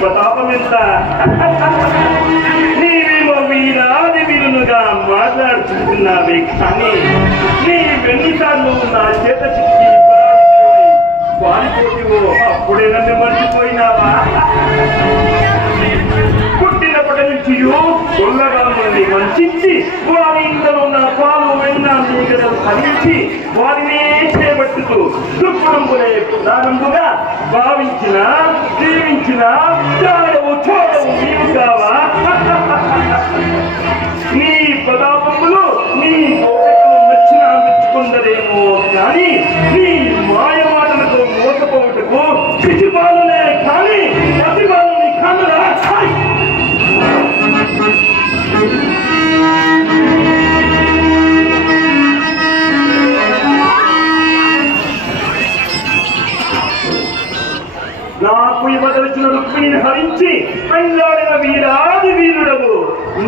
ప్రతాపమెంత నీవేమో వీరాది వీరునుగా మాట్లాడుతున్నావే కానీ నీ వెన్నిసార్లు నా చేత చిక్కి వారిపోతివో అప్పుడే నన్ను మర్చిపోయినావా? పుట్టినప్పటి నుంచి కొల్లగాములని వంచి వారి ఇంట్లో నా పాలు వెన్న మీగడలు కలిసి వారినే చేపట్టుతూ దుఃఖంబులే ప్రారంభంగా భావించిన జీవించిన చాలవు చూడవు నీవు కావా? నీ ప్రతాపములు నీ కోరికలు మెచ్చుకుందరేమో కానీ నీ మాయమాటలతో మోసపోవుటకు శిశుపాలనే కానీ ప్రతిపాలని కానురా. నాకు ఇవ్వదలిచిన రుక్మిణిని హరించి పెళ్ళాడిన వీరాది వీరుడవు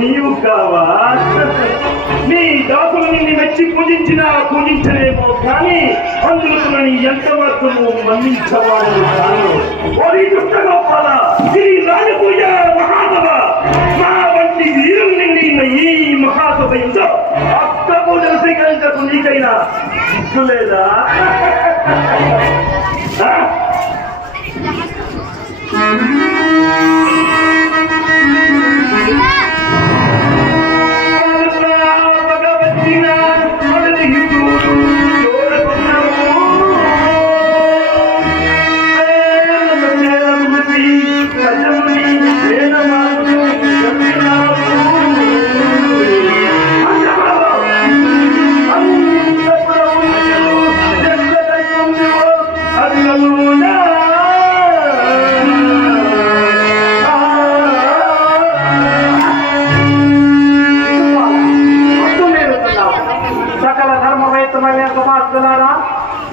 నీవు కావా? నీ దాసులు నిన్ను మెచ్చి పూజించలేమో కానీ అందుకు నీ ఎంతవరకు నువ్వు మన్నించవాడు కాను. ఒరి దుష్టగోపాల, ఇది రాజపూజ మహాసభ. మా వంటి వీరులు నిండిన ఈ మహాసభలో అక్క పూజలు స్వీకరించకు నీకైనా లేదా?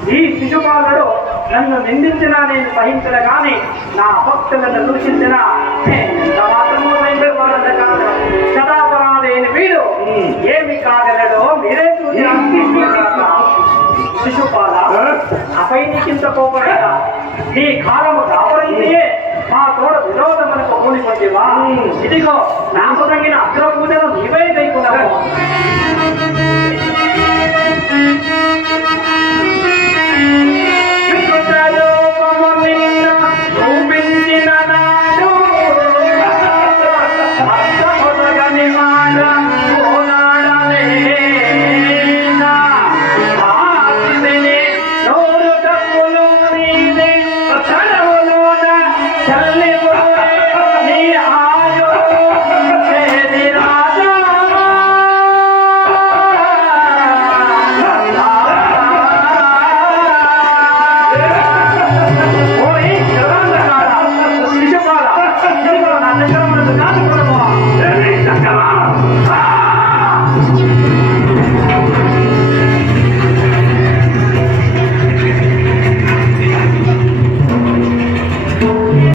ఈ శిశుపాలుడు నన్ను నిందించినా నేను సహించిన గాని నా భక్తులను దూషించిన మాత్రము సదాపరాధైన వీడు ఏమి కాగలడో మీరే చూసి శిశుపాల అపైనికింత కోపడగా నీ కాలము దాపరైతే మా తోడ విరోధములకు కూలిపోతేవా? ఇదిగో నాకు తగిన అగ్ర పూజలు నీవే దైకున్నావు. చల్లే